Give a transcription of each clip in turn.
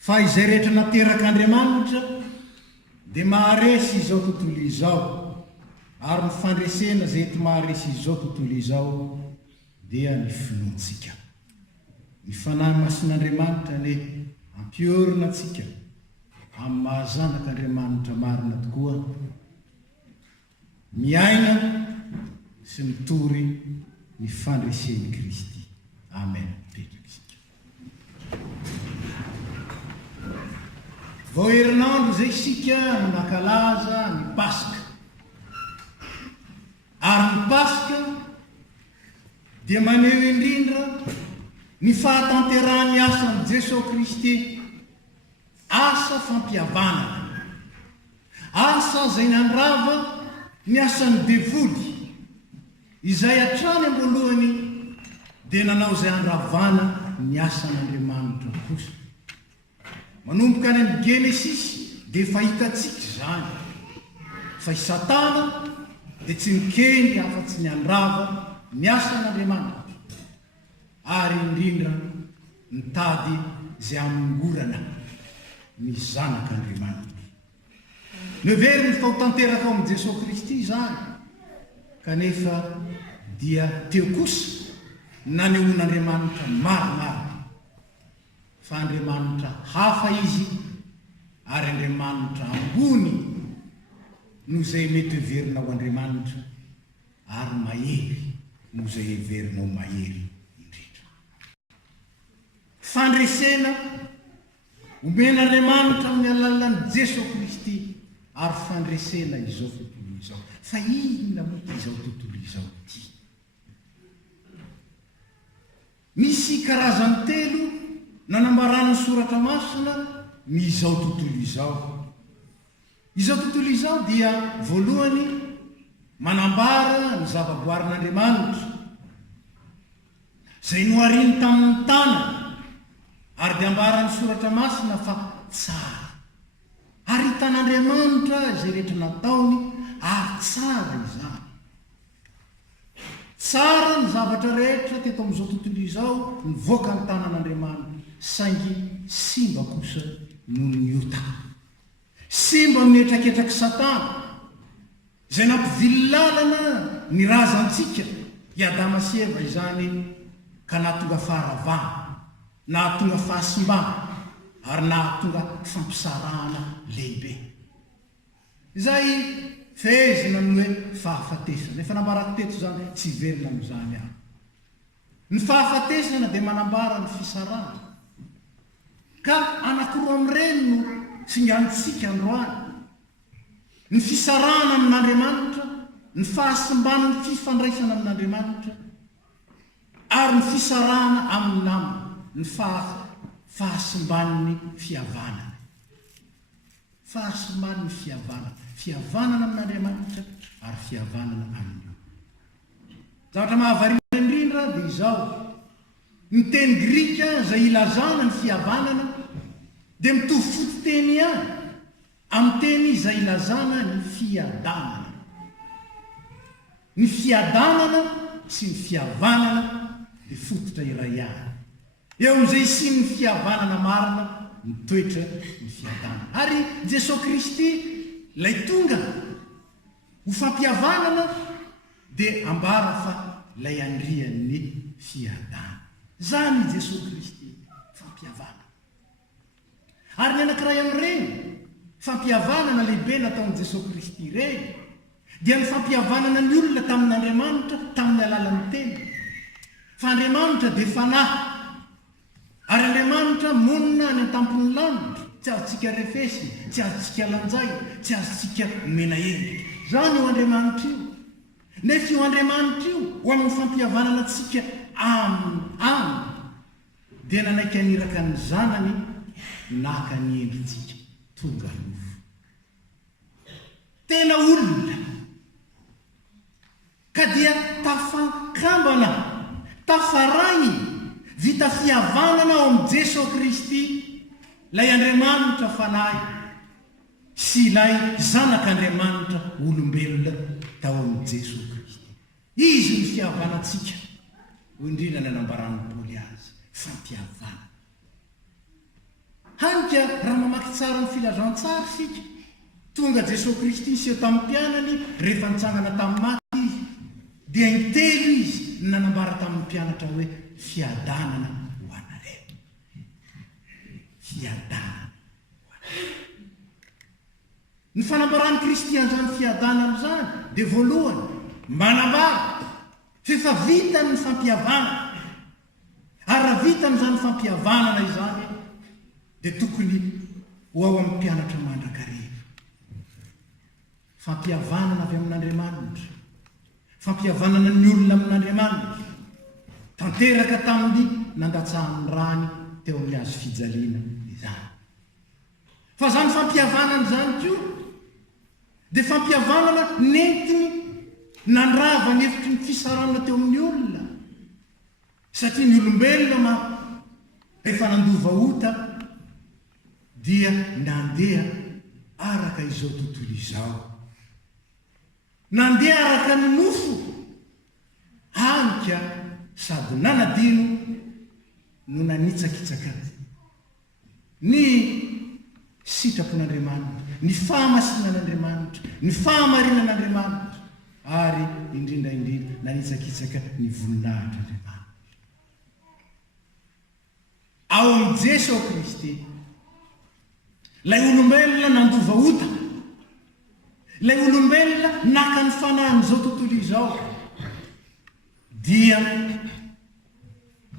fa izay rehetra naterak'Andriamanitra dia maharesy izao tontolo izao, ary mifandresena zay ety maharesy izao tontolo izao dia ny finoantsika. Ny fanahy masin'Andriamanitra ny ampiorina atsika amin'ny mahazanak'Andriamanitra marina tokoa, miaina sy mitory ny fandresen'i Kristy. Amen. Vao herinandro zay isika nakalaza ny Paska, ary ny Paska dia maneho indrindra ny fahatanterahany asan'i Jesosy Kristy, asa fampiavanana, asa zay nandrava ny asan'ny devoly izay hatrany am-boalohany dia nanao zay andravana ny asan'Andriamanitra kosa. Manomboka any amin'ny Genesisy dia fahitatsika zany fa i Satana dia tsy mikeny afa-tsy ny andrava ny asan'Andriamanitra, ary indrindra nitady zay amongorana ny zanak'Andriamanitra. Nevery ny fahotanteraka ao amin'i Jesosy Kristy zany, kanefa dia teo kosa nanehoan'Andriamanitra maromaro fa Andriamanitra hafa izy, ary Andriamanitra ambony no zay mety heverina ho Andriamanitra, ary mahery no zay heverina ho mahery indrindra. Fandresena omen'Andriamanitra amin'ny alalan'i Jesosy Kristy, ary fandresena izao tontolo izao. Fa inona moa izao tontolo izao ity? Misy karazany telo nanambarany Soratra Masina ny izao tontolo izao. Izao tontolo izao dia voalohany manambara ny zavaboarin'Andriamanitra zay nohariny tamin'ny tanana, ary dia ambarany Soratra Masina fa tsara, ary hitan'Andriamanitra zay rehetra nataony, ary tsara izany. Tsara ny zavatra rehetra teto amin'izao tontolo izao nivoaka ny tanan'Andriamanitra, saingy simba kosa noho ny ota, simba amin'ny etraketraky Satana zay nampivily lalana ny razantsika i Adama sy Eva izany, ka nahatonga faharavana, nahatonga fahasimbana, ary nahatonga fampisarahana lehibe. Izay fehezina amin'ny hoe fahafatesana. Efa nambarako teto zany, tsy verina amin'izany aho. Ny fahafatesana dia manambara ny fisarahana, ka anakiroa amin'ireny no singantsika androany: ny fisarahana amin'Andriamanitra, ny fahasimbana, ny fifandraisana amin'Andriamanitra, ary ny fisarahana amin'ny namana, ny fahasimban'ny fihavanana. Fahasimban'ny fihavanana, fihavanana amin'Andriamanitra ary fihavanana amin'ny. Zavatra mahavarina indrindra dia izao: ny teny Grika zay ilazana ny fihavanana dia mitovy fototeny ihany amin'ny teny izay ilazana ny fiadanana. Ny fiadanana sy ny fihavanana dia fototra iray ihany. Eo amin'izay sy ny fihavanana marina mitoetra ny fiadanana. Ary Jesosy Kristy lay tonga ho fampihavanana dia ambara fa lay andrian'ny fiadanana. Zany Jesosy Kristy fampihavanana. Ary ny anankiray amin'ireny fampihavanana lehibe nataon'i Jesosy Kristy ireny dia ny fampihavanana ny olona tamin'Andriamanitra tamin'ny alalan'ny teny. Fa Andriamanitra dia fanahy, ary Andriamanitra monina any an-tampon'ny lanitra, tsy azontsika refesy, tsy azontsika lanjay, tsy azontsika mena endrika. Zany io Andriamanitra io. Nefa io Andriamanitra io ho amin'ny fampihavanana antsika aminy dia nanaiky aniraka ny zanany naka ny endritsika tonga nofo. Tena olona, ka dia tafakambana, tafaray, vita fihavanana ao amin'i Jesosy Kristy lay Andriamanitra fanahy sy ilay zanak'Andriamanitra olombelona tao amin'i Jesosy Kristy. Izy ny fihavanantsika, ho indrindra ny anambaran'ny Paoly azy, fampihavana. ka raha mamaky tsara ny filazantsara sika tonga Jesosy Kristy isyeo tamin'ny mpianany rehefa nitsangana tamin'ny maty izy dia intelo izy nanambara tamin'ny mpianatra hoe fiadanana ho anareo. Fiadanana ho anareo. Ny fanambarany Kristy an'izany fiadanana zany dia voalohany manambara fefa vitany ny fampihavanana, ary raha vitany zany fampihavanana izany dia tokony ho ao amin'ny mpianatra mandrakariva. Fampihavanana avy amin'Andriamanitra, fampihavanana ny olona amin'Andriamanitra, tanteraka tamin'ny nandatsahan'ny rany teo amin'ny azo fijaliana izany. Fa zany fampihavanana zany koa dia fampihavanana nentiny nandrava ny hevitry ny fisarana teo amin'ny olona, satria ny olombelona rehefa nandova ota dia nandeha araka izao tontolo izao, nandeha araka ny nofo hanika sady nanadino no nanitsakitsaka ny sitrapon'Andriamanitra, ny fahamasinan'Andriamanitra, ny fahamarinan'Andriamanitra, ary indrindra nanitsakitsaka ny voninahitr'Andriamanitra. Ao amin'ny Jesosy Kristy ilay olombelona nandova ota, ilay olombelona naka ny fanahin'izao tontolo izao dia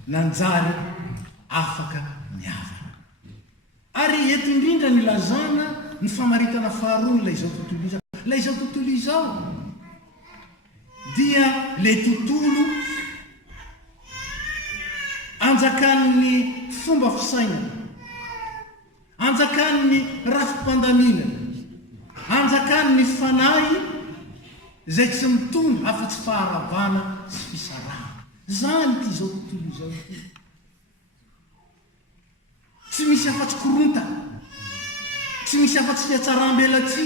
nanjary afaka miavana. Ary eto indrindra ny lazana ny famaritana faharoa ilay izao tontolo izao. Ilay izao tontolo izao dia ilay tontolo anjakan'ny fomba fisainana, anjakan'ny rafim-pandaminana, anjakan'ny fanahy izay tsy mitondra afa-tsy faharavana sy fisarana. Zany ty izao tontolo izao ty. Tsy misy afa-tsy korontana, tsy misy afa-tsy fiatsaram-belatsy,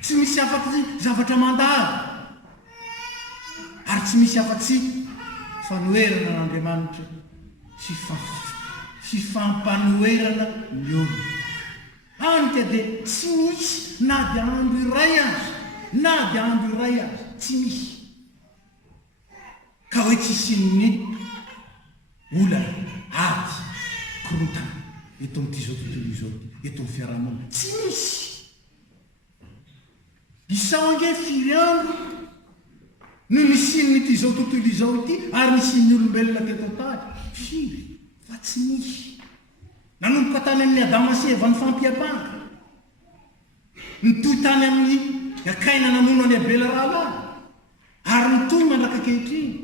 tsy misy afa-tsy zavatra mandary, ary tsy misy afa-tsy fanoherana n'Andriamanitra sy fifampanoherana ny olona. Anika dia tsy misy na dia andro iray azy, na dia andro iray azy, tsy misy ka hoe tsy sin'ny olana ady korontana eto amin'ity zao tontolo izao eto amin'ny fiarahamonina, tsy misy. Isao ange firy andro no nisin'ity zao tontolo izao ity ary nisin'ny olombelona teto antany, firy fa tsy misy. Nanomboka tany amin'ny Adama sy Eva ny fampiapana, nitoy tany amin'ny akaina namono any abela rahalahy, ary nitoy mandraka ankehitriny,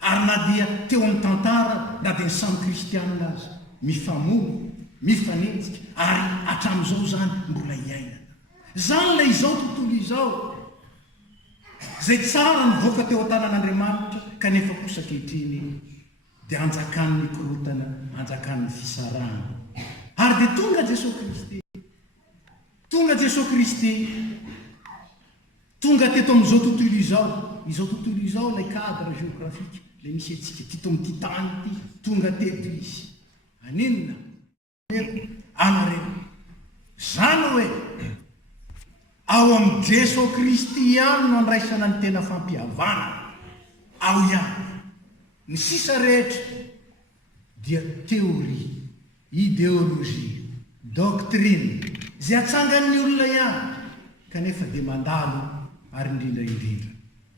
ary na dia teo amin'ny tantara na dia ny samy kristianina azy mifamono, mifanenjika, ary hatramin'izao zany mbola iainana. Zany ilay izao tontolo izao zay tsara nivoaka teo an-tanan'Andriamanitra, kanefa kosa ankehitriny dia anjakan'ny korotana, anjakan'ny fisarana. Ary dia tonga Jesosy Kristy, tonga Jesosy Kristy, tonga teto amin'izao tontolo izao tontolo izao, ilay cadre géographique, ilay misy antsika tito amin'ity tany ity, tonga teto izy. Aninona? Anareo. Zany hoe ao amin'ny Jesosy Kristy ihany no andraisana ny tena fampihavanana. Ao ihany. Ny sisa rehetra dia teoria, idéologie, doctrine, zay atsangan'ny olona ihany, kanefa dia mandalo ary indrindra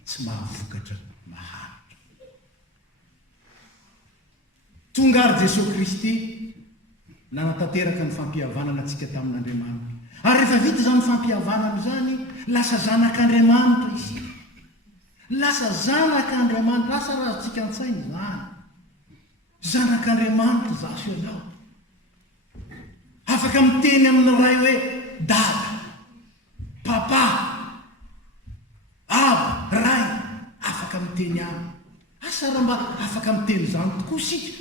tsy mahavokatra maharitra. Tonga ary Jesosy Kristy nanatanteraka ny fampihavanana antsika tamin'Andriamanitra. Ary rehefa vita zany fampihavanana zany, lasa zanak'Andriamanitra isika. Lasa zanak'Andriamanitra, lasa raha tsika an-tsainy zany. Zanak'Andriamanitra zasy ianao. Afaka miteny amin'ny ray hoe dada, papa, aba, ray, afaka miteny aminy. Asa raha mba afaka miteny zany tokoa sika.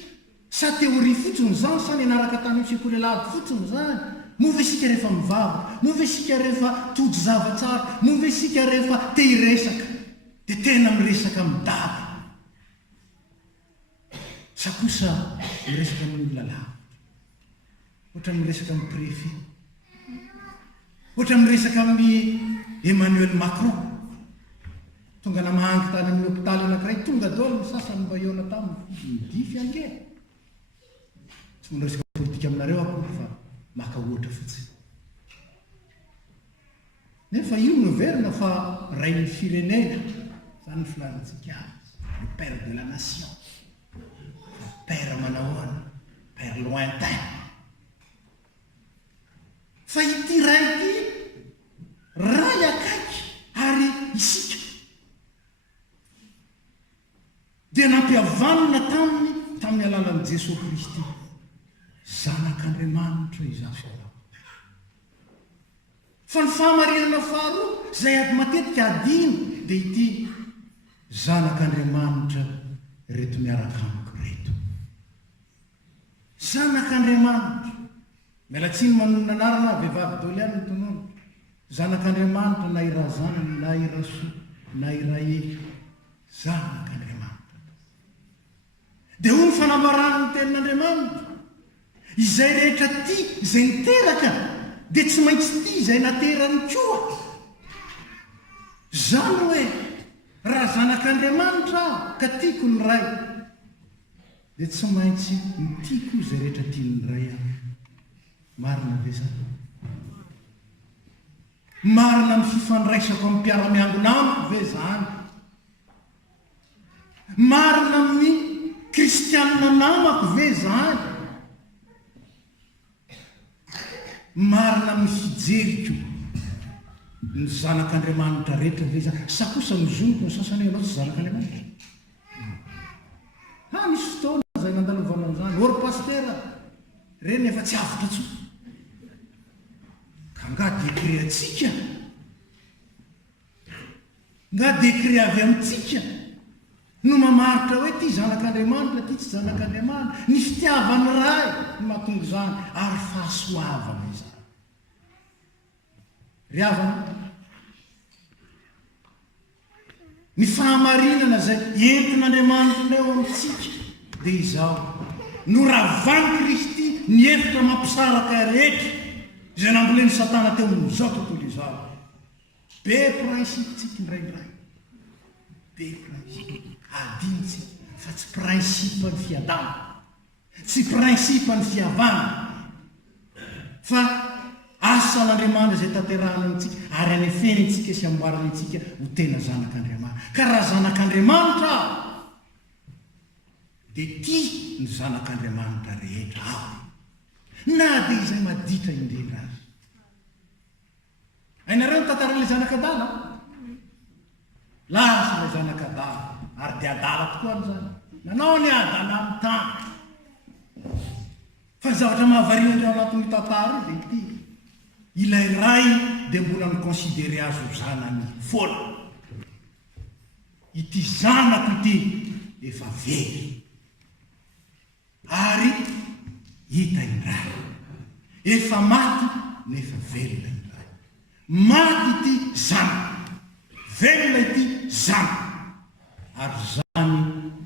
Sa teoria fotsiny zany, sa nianaraka tany amin'ny sekoly alady fotsiny zany. Mova isika rehefa mivavaka, mova isika rehefa tojo zavatsara, mova isika rehefa te hiresaka, dia tena miresaka amin'ny dada. Sa kosa miresaka amin'ny olona lavitra. ohatra miresaka amin'ny préfet, ohatra miresaka amin'ny Emmanuel Macron, tonga namahangy tany amin'ny hôpitaly anankiray, tonga daholo ny sasany mba eona taminy midify ange. Tsy mbola resaka politika aminareo akory fa maka ohatra fotsiny. Nefa io noverina fa rain'ny firenena, zany filarantsika azy, le père de la nation, père manahoana, père lointain. Fa ity ray ity ray akaiky ary isika dia nampihavanana tamin'ny alalan'i Jesosy Kristy, zanak'Andriamanitra izaho. Fa ny fahamarinana faharoa izay matetika adino dia ity zanak'Andriamanitra reto miaraka amiko reto. Zanak'Andriamanitra, mialatsiny manonona anarana vehivavy daholo ihany ny tonoana. Zanak'Andriamanitra na ira zanany na ira soa na ira ely, zanak'Andriamanitra. Dia hoy ny fanambaran'ny tenin'Andriamanitra, izay rehetra ty izay niteraka dia tsy maintsy ty izay naterany koa. Zany hoe raha zanak'Andriamanitra ka tiako ny ray, dia tsy maintsy nitiako izay rehetra tiany ray aho. Marina ve zany? Marina ny fifandraisako amin'ny mpiara-miangona amiko ve zany? Marina amin'ny kristianina namako ve zany? Marina amin'ny fijeriko ny zanak'Andriamanitra rehetra ve zany? Sa kosa ny zoniko ny sasany ianao tsy zanak'Andriamanitra? Misy fotoana zay nandalovana an'izany, or pastera reny efa tsy avitra tsoa. Ka nga dekre atsika, nga dekre avy amintsika no mamaritra hoe ty zanak'Andriamanitra, ty tsy zanak'Andriamanitra. Ny fitiavany ray no mahatonga izany, ary fahasoavana izany. Ry havana, ny fahamarinana zay entin'Andriamanitra eo amintsika dia izao: noravany Kristy ny hevitra mampisaraka rehetra izay namboleny Satana teo amin'izao tontolo izao. Be prinsipitsika indraindray, be prinsipy adinitsika, fa tsy prinsipy ny fiadana, tsy prinsipy ny fihavana, fa asan'Andriamanitra izay tanterahana amintsika ary anefeny antsika sy amboarana antsika ho tena zanak'Andriamanitra. Ka raha zanak'Andriamanitra dia ty ny zanak'Andriamanitra rehetra aho, na dia izay maditra indrindra azy. Hainareo ny tantaran'ilay zanak'Adala? Lasa ilay zanak'Adala, ary dia adala tokoa n'izany. Nanao ny adala amin'ny tany. Fa ny zavatra mahavariana ao anatin'ny tantara dia ity: ilay ray dia mbola mikonsidere azy ho zanany foana. Ity zanako ity efa very, ary hita indray, efa maty nefa velona indray. Maty ity zanako, velona ity zanako, ary zany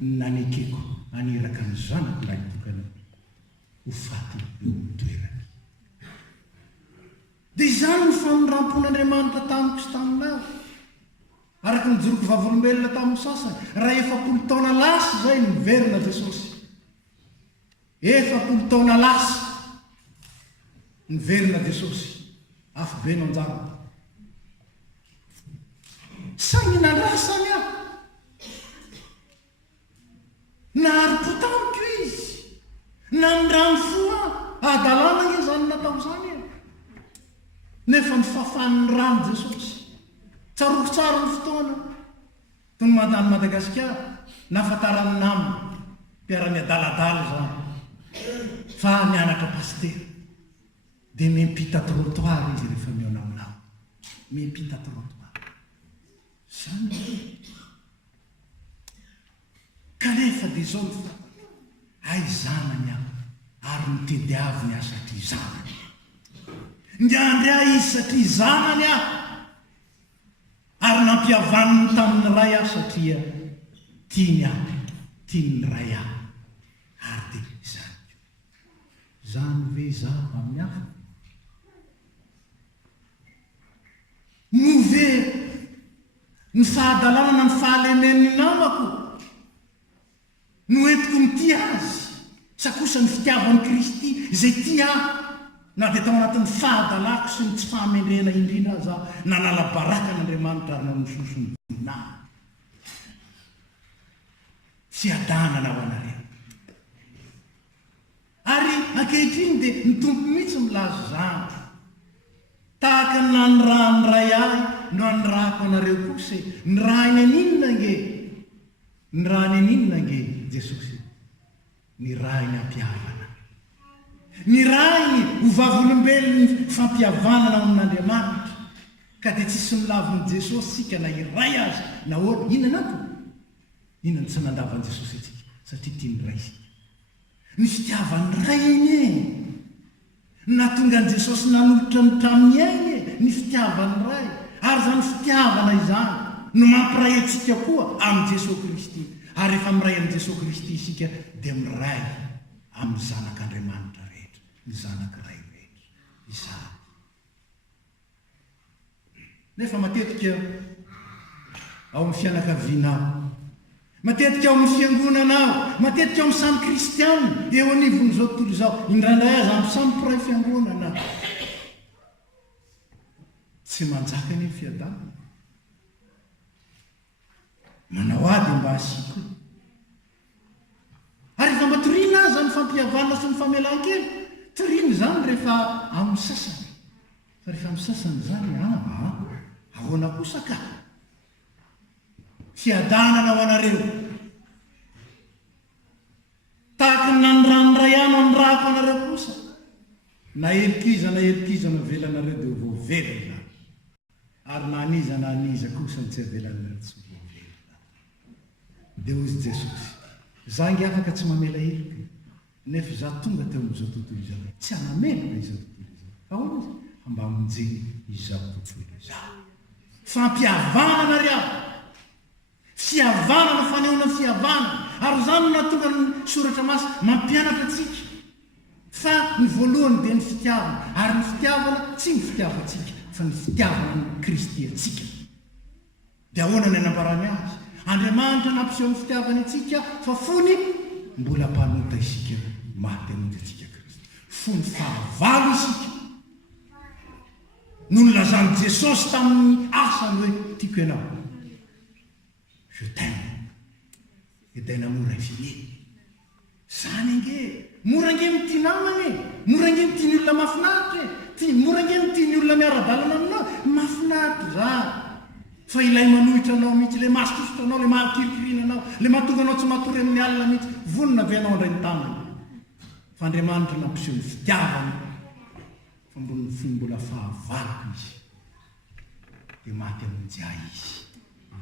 nanekeko aniraka ny zanako ilay tokana ho faty eo amin'ny toerany. Dia izany ny famindrampon'Andriamanitra tamiko sy taminao, araka ny joroko vavolombelona tamin'ny sasany. Raha 40 taona lasa zay niverina Jesosy, 40 taona lasa niverina Jesosy, afo be no anjara. Saingy nandrasany aho, nahary-potamiko izy, nandrany foa adalana izy zany natao zany e. Nefa ny fahafan'ny rano Jesosy, tsaroko tsara ny fotoana toy ny mandany Madagasikara, nahafantarany naminy mpiara-miadaladala zany fa mianatra pastera, dia miampita trottoir izy rehefa miona aminao, miampita trottoir zany. Kanefa dia izao ny fantany, ay zanany aho, ary nitediaviny aho satria zanany. Ndiandry aho izy satria zanany aho, ary nampihavaniny tamin'ny ray aho satria tiany aho, tiany ray aho, ary dia zaniko. Zany ve za amin'ny hafa move ny fahadalàna ny fahalemen'ny namako no entiko mity azy sa kosa ny fitiavan'i Kristy izay tia na dia tao anatin'ny fahadalàko sy ny tsy fahamendrena indrindra za nanala baraka n'Andriamanitra ary nanososony voninahitra fiadanana ho anareo ary ankehitriny dia ny tompo mihitsy milaza zany tahaka na ny raha ny ray ahy no anyrahako anareo kosa ny raha iny aninona nge ny raha ny aninona nge Jesosy ny raha iny ampiavana ny raha iny ho vavolombelony fampiavanana amin'Andriamanitra ka dia tsisy milaviny Jesosy sika na iray azy na ola inona to inona tsy nandavan'i Jesosy atsika satria tia ny ray isika ny fitiavan'ny ray iny natonga an' Jesosy nanolotra ny taminy ainy ny fitiavan'ny ray ary zany fitiavana izany no mampiray atsika koa amin'ny Jesosy Kristy ary rehefa miray amin'ny Jesosy Kristy isika dia miray amin'ny zanak'Andriamanitra rehetra ny zanak'iray rehetra izany nefa matetika ao amin'ny fianakavianao matetika ao amin'ny fiangonanao matetika ao amin'ny samy kristianina eo anivon'izao tontolo izao indraindray azy amin'ny samy mpiray fiangonana tsy manjaka ny fiadanana manao ady mba asiko ary rehefa mba toriana azy ny fampiavanana sy ny famelan-kely toriana zany rehefa amin'ny sasany fa rehefa amin'ny sasany zany ahoana kosa ka fiadanana ho anareo tahaka na ny ranoray ano ny rahako anareo kosa na elikiza velanareo dia voavelona ary na aniza kosa ny tsy avelanareo tsy voavelona dia ozy Jesosy za nge afaka tsy mamela elika nefa za tonga teo amin'izao tontolo izao tsy hanameloka izao tontolo izao ahoana izy mba hamonjeny izao tontolo izao fampiavanana ry aho fiavanana fanehoana fiavanana ary zany natonga ny soratra masy mampianatra atsika fa ny voalohany dia ny fitiavana ary ny fitiavana tsy ny fitiavantsika fa ny fitiavana ny Kristy atsika dia ahoana ny anambarany azy Andriamanitra nampiseho ny fitiavany atsika fa fony mbola mpanota isika maty anota atsika Kristy fony fahavalo isika no nylazany Jesosy tamin'ny asany hoe tiako ianao je t'aime et tena mora fini zany nge mora nge mity namany mora nge mity ny olona mahafinaritra mora nge mity ny olona miara-dalana aminao mahafinaritra zany fa ilay manohitra anao mihitsy le masitosotra anao le mahakirikirina anao le mahatonga anao tsy matory amin'ny alina mihitsy vonona avy anao indray ny tanany fa Andriamanitra nampiseho ny fitiavany fa mbola fahavaloko izy dia maty amin'ny dia izy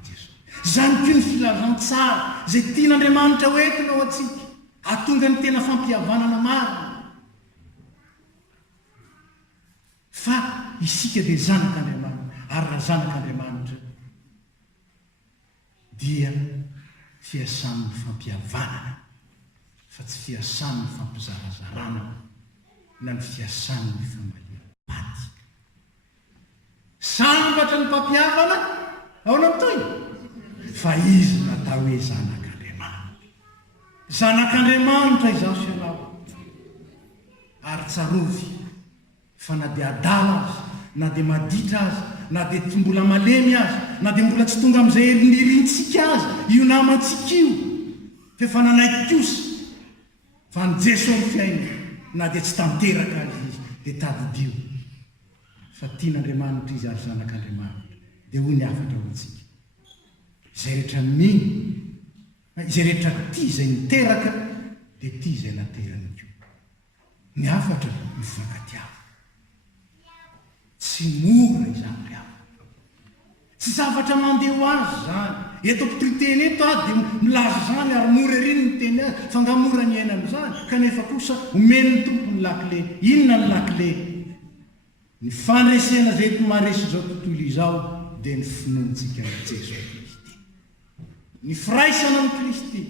Jesosy zany koa ny filazantsara zay tian'Andriamanitra hoentina ao atsika atonga ny tena fampiavanana marina fa isika dia zanak'Andriamanitra ary raha zanak'Andriamanitra dia fiasan'ny fampiavanana fa tsy fiasan'ny fampizarazarana na ny fiasan'ny fambaliam-paty sambatra ny mpampiavana ao namtoy fa izy natao hoe zanak'Andriamanitra izao sy anao ary tsarovy fa na dia adala azy na dia maditra azy na dia mbola malemy azy na dia mbola tsy tonga amin'izay elinirintsika azy io namantsika io fefa nanaiky kosa fa ny Jesosy fiaina na dia tsy tanteraka azy izy dia tadidio fa tian'Andriamanitra izy ary zanak'Andriamanitra dia hoy ny afatra ho antsika izay rehetra miny izay rehetra tia izay niteraka dia tia izay naterany ko ny afatra mifankatiava tsy mora izany ry afa tsy zavatra mandeha ho azy zany eto ampitoriteny eto dia milaza zany ary mora riny ny teny azy fa nga mora ny aina amin'izany kanefa kosa omeny ny tompo ny lakile inona ny lakile ny fandresena zay maresy izao tontolo izao dia ny finoantsika ny Jesosy Kristy ny firaisana ny Kristy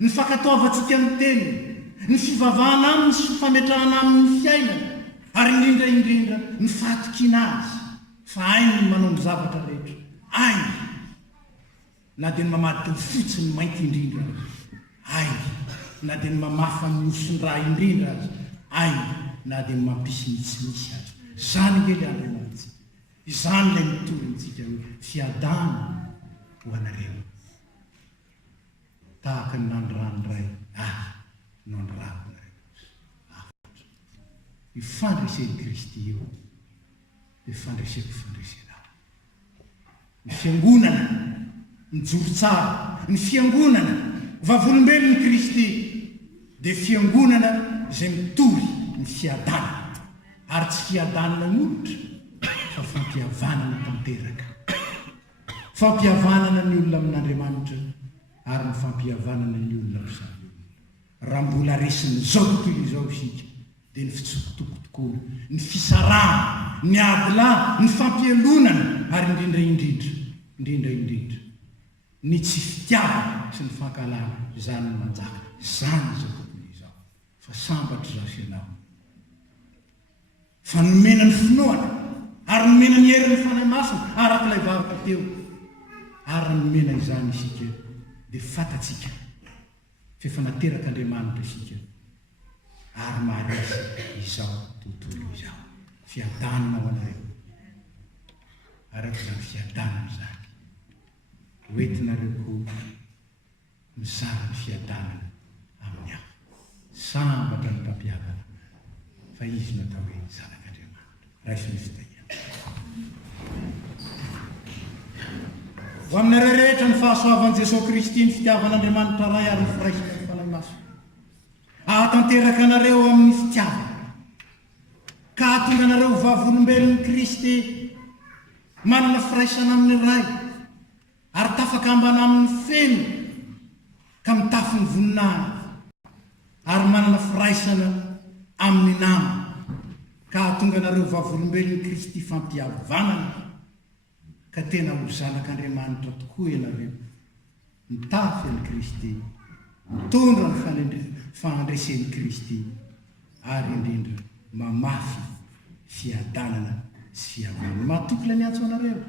ny fankatoavantsika ny teny ny fivavahana aminy sy fametrahana amin'ny fiainana ary indrindraindrindra ny fatikina azy fa ainy ny manao ny zavatra rehetra ainy na dia ny mamadika ny fotsiny mainty indrindra azy ainy na dia ny mamafa miosondraha indrindra azy ainy na dia ny mampisy mitsimisy azy zany ngely andriamanitsy izany ilay mitorintsika hoe fiadana ho anareo tahaka ny nandroanoray no andrako nareo afatra ifandreseny Kristy eo dia fandreseko fandresenao ny fiangonana ny joro tsara ny fiangonana vavolombelony Kristy dia fiangonana izay mitory ny fiadanana ary tsy fiadanana n'olotra fa fampihavanana tanteraka fampihavanana ny olona amin'Andriamanitra ary ny fampihavanana ny olona misamy raha mbola resin'izao tontolo izao isika dia ny fitsokotokotokona ny fisarahana ny adila ny fampielonana ary indrindraindrindra ny tsy fitiavana sy ny fankalana zany ny manjaka zany izao tontolo izao fa sambatra zao sianao fa nomena ny finoana ary nomena ny herin'ny fanahy masina arak'ilay varoka teo ary nomena izany isika dia fatatsika fefa nateraka Andriamanitra isika ary maharesy izao tontolo izao fiadanana ho anareo arak'izany fiadanana zany hoentinareo koa mizara ny fiadanana amin'ny hafa sambatra ny mpampiavana fa izy natao hoe zanak'Andriamanitra raisiny fitahiana ho aminareo rehetra ny fahasoavan'i Jesosy Kristy ny fitiavan'Andriamanitra ray ary ny firaisana ny fanahy masina ahatanteraka anareo amin'ny fitiavana ka ahatonga anareo vavolombelon'ny Kristy manana firaisana amin'ny ray ary tafaka ambana amin'ny feno ka mitafy ny voninahitra ary manana firaisana amin'ny nama ka ahatonga anareo vavolombelon'ny Kristy fampihavanana ka tena ho zanak'Andriamanitra tokoa ianareo mitafy an'i Kristy mitondra ny fahandresen'i Kristy ary indrindra mamafy fiadanana sy fihavanana mahatokola ny antso anareo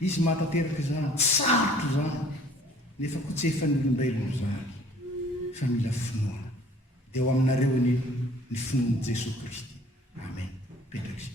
izy mahatateraka izany sarotro zany nefa koa tsy efa ny olombelona zany fa mila finoana dia ho aminareo ny finoan'i Jesosy Kristy amen. Petraka